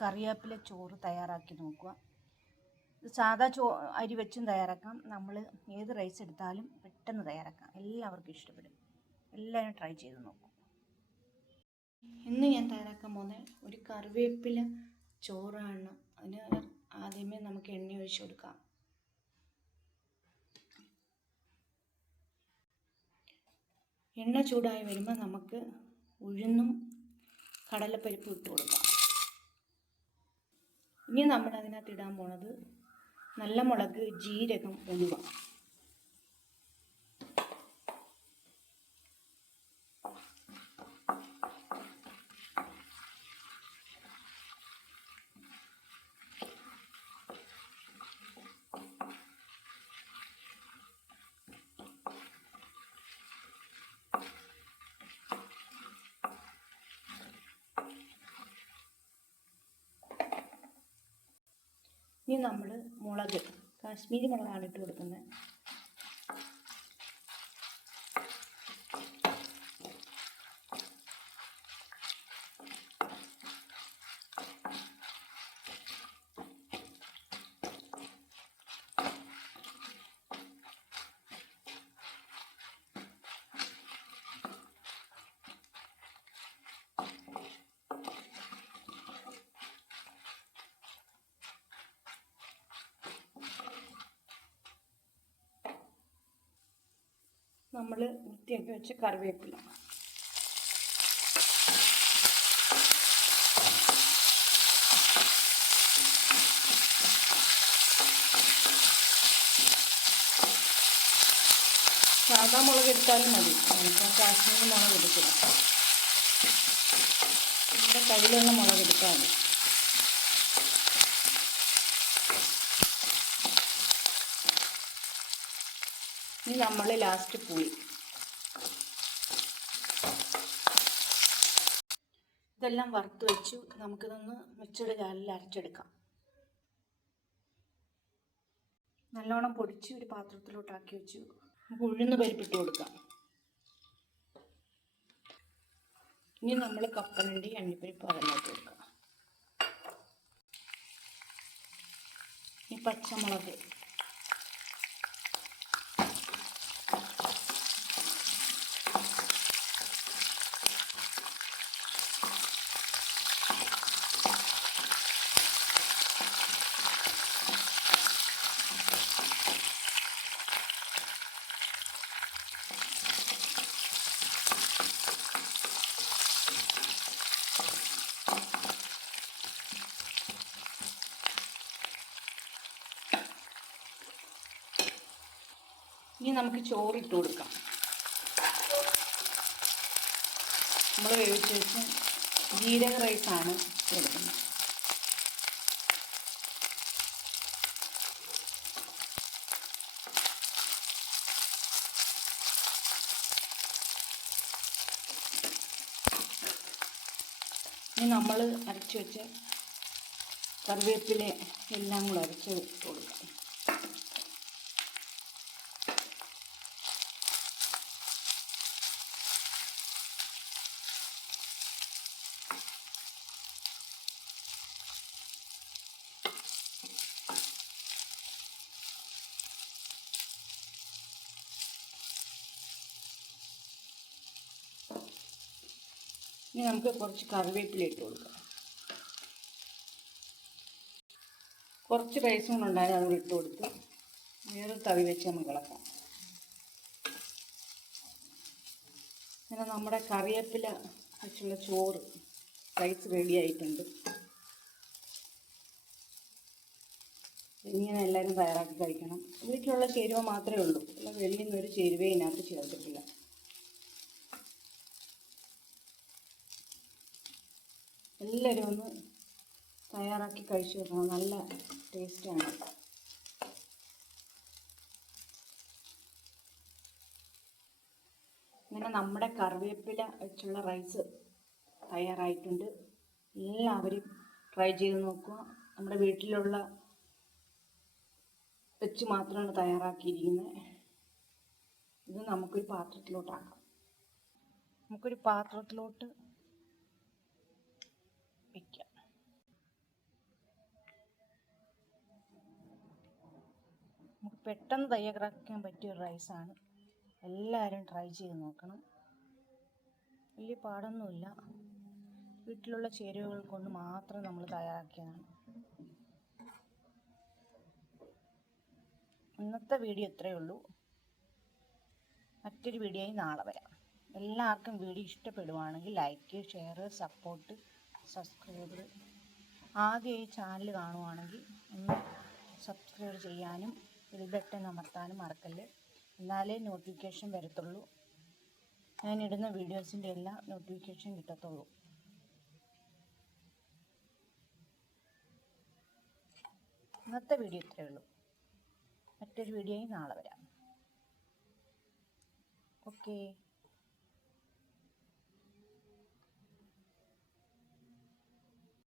കറിവേപ്പില ചോറ് തയ്യാറാക്കി നോക്കുക. സാധാ ചോ അരി വെച്ചും തയ്യാറാക്കാം. നമ്മൾ ഏത് റൈസ് എടുത്താലും പെട്ടെന്ന് തയ്യാറാക്കാം. എല്ലാവർക്കും ഇഷ്ടപ്പെടും. എല്ലാവരും ട്രൈ ചെയ്ത് നോക്കും. ഇന്ന് ഞാൻ തയ്യാറാക്കാൻ പോകുന്നത് ഒരു കറിവേപ്പില ചോറാണ്. അതിന് ആദ്യമേ നമുക്ക് എണ്ണ ഒഴിച്ച് കൊടുക്കാം. എണ്ണ ചൂടായി വരുമ്പോൾ നമുക്ക് ഉഴുന്നും കടലപ്പരിപ്പും ഇട്ട് കൊടുക്കാം. ഇനി നമ്മൾ അതിനകത്ത് ഇടാൻ പോണത് നല്ല മുളക് ജീരകം ഉലുവ. നമ്മൾ മുളക് കാശ്മീരി മുളകാണ് ഇട്ട് കൊടുക്കുന്നത്. നമ്മൾ വൃത്തിയാക്കി വെച്ച കറിവേപ്പില. സാധാ മുളക് എടുത്താലും മതി. നമുക്ക് കാശ്മീരി മുളക് എടുക്കണം നമ്മുടെ കയ്യിലുള്ള മുളക് എടുത്താൽ ഇനി നമ്മൾ ലാസ്റ്റ് പുളി ഇതെല്ലാം വറുത്ത് വെച്ചു. നമുക്കിതൊന്ന് മിക്സഡ് ജാലിൽ അരച്ചെടുക്കാം. നല്ലോണം പൊടിച്ച് ഒരു പാത്രത്തിലോട്ടാക്കി വെച്ചു. നമുക്ക് ഉഴുന്ന് പരിപ്പിട്ട് കൊടുക്കാം. ഇനി നമ്മൾ കപ്പലണ്ടി എണ്ണിപ്പരിപ്പ് അതിനകത്ത് കൊടുക്കാം. ഈ പച്ചമുളക്. ഇനി നമുക്ക് ചോറിട്ട് കൊടുക്കാം. നമ്മൾ വേവിച്ച് വെച്ച് ജീരക റൈസാണ് എടുക്കുന്നത് ഇനി നമ്മൾ അരച്ച് വെച്ച കറിവേപ്പില എല്ലാം കൂടെ അരച്ച് കൊടുക്കാം. ഇനി നമുക്ക് കുറച്ച് കറിവേപ്പില ഇട്ട് കൊടുക്കാം. കുറച്ച് റൈസും കൂടെ ഉണ്ടായത് അതുകൂടെ ഇട്ട് കൊടുത്ത് വേറെ തവി വെച്ച് നമുക്ക് ഇളക്കാം പിന്നെ നമ്മുടെ കറിവേപ്പില വെച്ചുള്ള ചോറ് റൈസ് റെഡി ആയിട്ടുണ്ട്. ഇങ്ങനെ എല്ലാവരും തയ്യാറാക്കി കഴിക്കണം. വീട്ടിലുള്ള ചേരുവ മാത്രമേ ഉള്ളൂ. വെളിയിൽ നിന്നൊരു ചേരുവ ഇതിനകത്ത് ചേർത്തിട്ടില്ല. എല്ലാവരും ഒന്ന് തയ്യാറാക്കി കഴിച്ചു നോക്കണം. നല്ല ടേസ്റ്റാണ് ഇങ്ങനെ നമ്മുടെ കറിവേപ്പില വെച്ചുള്ള റൈസ് തയ്യാറായിട്ടുണ്ട്. എല്ലാവരും ട്രൈ ചെയ്ത് നോക്കുക. നമ്മുടെ വീട്ടിലുള്ള വെച്ച് മാത്രമാണ് തയ്യാറാക്കിയിരിക്കുന്നത്. ഇത് നമുക്കൊരു പാത്രത്തിലോട്ടാക്കാം. നമുക്കൊരു പാത്രത്തിലോട്ട് പെട്ടെന്ന് തയ്യാറാക്കാൻ പറ്റിയ ഒരു റൈസാണ്. എല്ലാവരും ട്രൈ ചെയ്ത് നോക്കണം. വലിയ പാടൊന്നുമില്ല. വീട്ടിലുള്ള ചേരുവകൾ കൊണ്ട് മാത്രം നമ്മൾ തയ്യാറാക്കിയതാണ്. ഇന്നത്തെ വീഡിയോ ഇത്രയേ ഉള്ളൂ. മറ്റൊരു വീഡിയോയിൽ നാളെ വരാം. എല്ലാവർക്കും വീഡിയോ ഇഷ്ടപ്പെടുവാണെങ്കിൽ ലൈക്ക് ഷെയർ സപ്പോർട്ട് സബ്സ്ക്രൈബ് ആദ്യം ഈ ചാനൽ കാണുവാണെങ്കിൽ ഒന്ന് സബ്സ്ക്രൈബ് ചെയ്യാനും ബെൽ ബട്ടൺ അമർത്താനും മറക്കല്ല്. എന്നാലേ നോട്ടിഫിക്കേഷൻ വരത്തുള്ളൂ. ഞാൻ ഇടുന്ന വീഡിയോസിന്റെ എല്ലാം നോട്ടിഫിക്കേഷൻ കിട്ടത്തുള്ളൂ. ഇന്നത്തെ വീഡിയോ ഇത്രയേ ഉള്ളൂ. മറ്റൊരു വീഡിയോയിൽ നാളെ വരാം. ഓക്കേ